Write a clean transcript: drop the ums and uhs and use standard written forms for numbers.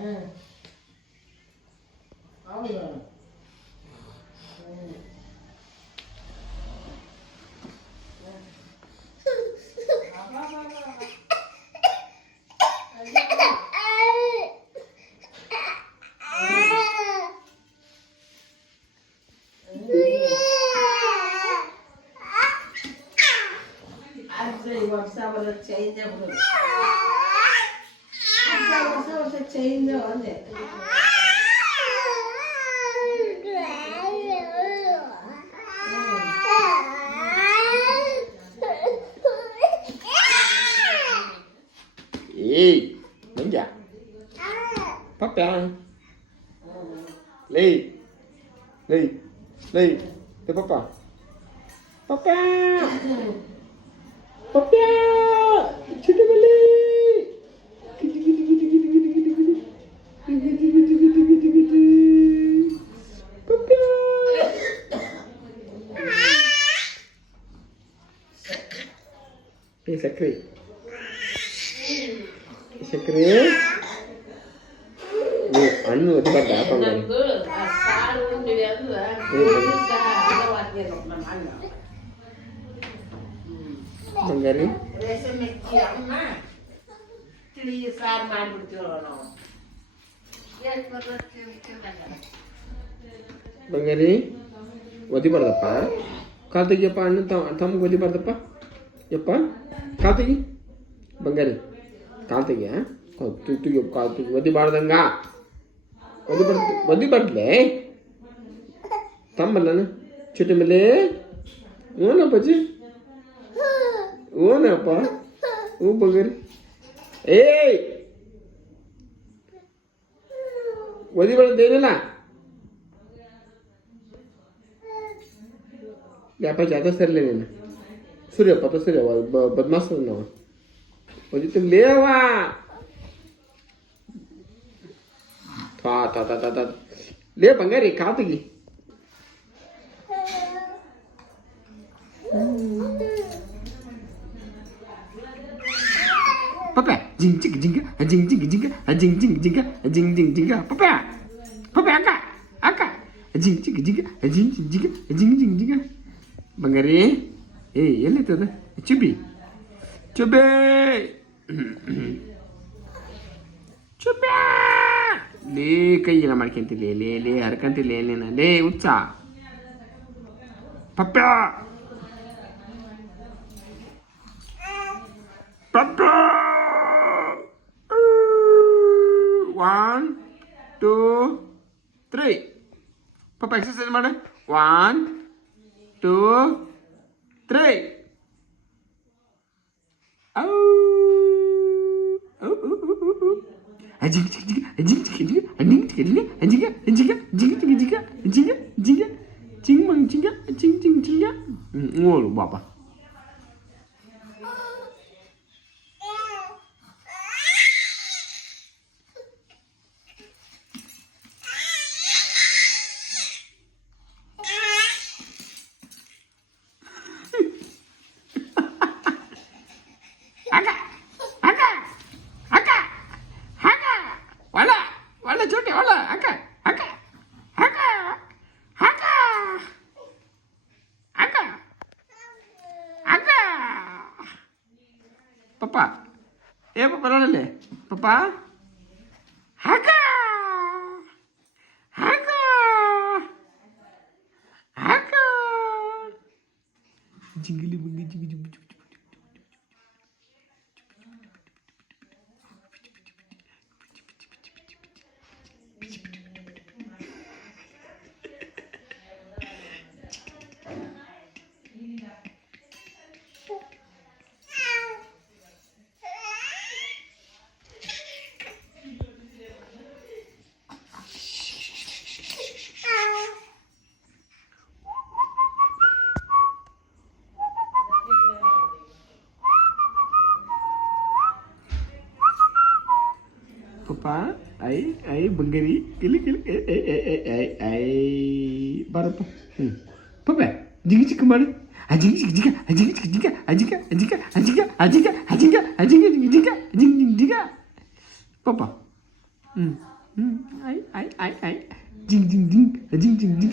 ಹೌದು. ವರ್ಷ ಚೇಂಜ್ ಆಗ್ಬಿಡೋದು. ವರ್ಷ ಚೇಂಜ್ ಅಂದೆ. ಏಯ್ ಮಂಜ ಪಪ್ಪ ಲೇ ಲೇ ಲೇ ಪಪ್ಪ ಪಪ್ಪ ಪಪ್ಪ ಚಿಟಮಲ್ಲಿ ಪಪ್ಪ ಏ ಸಕ್ರಿ ಸಕ್ರಿ ಹಣ್ಣು ಒತ್ತಬಾರ್ದ ಬಂಗಾರಿ ತಿಳಿ ಸಾರು ಮಾಡಿಬಿಡ್ತೀವಲ್ಲ ನಾವು. ಬಂಗಾರಿ ಒದಿಬಾರ್ದಪ್ಪ ಕಾಲು ತೆಗಿಯಪ್ಪ ಹಣ್ಣು ತಮ್ಗೆ ಒದಿಬಾರ್ದಪ್ಪ ಯಪ್ಪ ಕಾಲು ತೆಗಿ ಬಂಗಾರಿ ಕಾಲು ತೆಗಿಯ ತುಗಿಯಪ್ಪ ಕಾಲು ತೆಗಿ ಒದಿಬಾರ್ದಂಗ ಒದಿಬಾರ್ದಲೇ ತಮ್ಮಲ್ಲ ಚುಟ್ಟಿ ಮೇಲೆ ಓನಪ್ಪಾಜಿ ಓನಪ್ಪ ಹ್ಞೂ ಬಂಗಾರಿ ಏಯ್ ಒದಿಬಾರ್ದೇನಿಲ್ಲ ಯಾಪ ಜಾತ ಸರಿಲ್ಲ ನೀನು ಸೂರ್ಯಪ್ಪ तो सूर्य बदमाश ना वही तो ले आवा था था था था ले बंगारी खाती पापा जिंग जिंग जिंग जिंग जिंग जिंग जिंग जिंग जिंग जिंग जिंग जिंग पापा पापा आका आका जिंग जिंग जिंग जिंग जिंग जिंग जिंग जिंग बंगारी ಏ ಎಲ್ಲಿತ್ತದ ಚುಬಿ ಚುಬೆ ಚುಬೆ ಲೇ ಕೈಯೆಲ್ಲ ಮಾಡ್ಕೊಂತಿಲ್ಲ ಲೇ ಲೇ ಹರ್ಕಂತಿಲ್ಲ ಏನೇನ ಲೇ ಹುಚ್ಚ ಪಪ್ಪ ಪಪ್ಪ 1 2 3 ಪಪ್ಪ ಎಕ್ಸರ್ಸೈಸ್ ಮಾಡ 1 2 3 oh oh oh oh ajing ajing ajing ajing ajing ajing ajing ajing ajing ajing ajing jing mang jing jing jing jing ngồi baba छोटे वाला आका आका आका आका आका आका पापा ए पापा ले पापा आका आका आका Zhengli बंगी जिंगी जिंगी Papa, ai bengari, kili ai barapa. Papa, jigi jigi kemana? Ajing jigi jigi, ajing jigi jigi, ajing ajing ajing ajing ajing ajing jigi jigi, ajing jigi. Papa, Ai. Jing jing jing. Jing jing jing.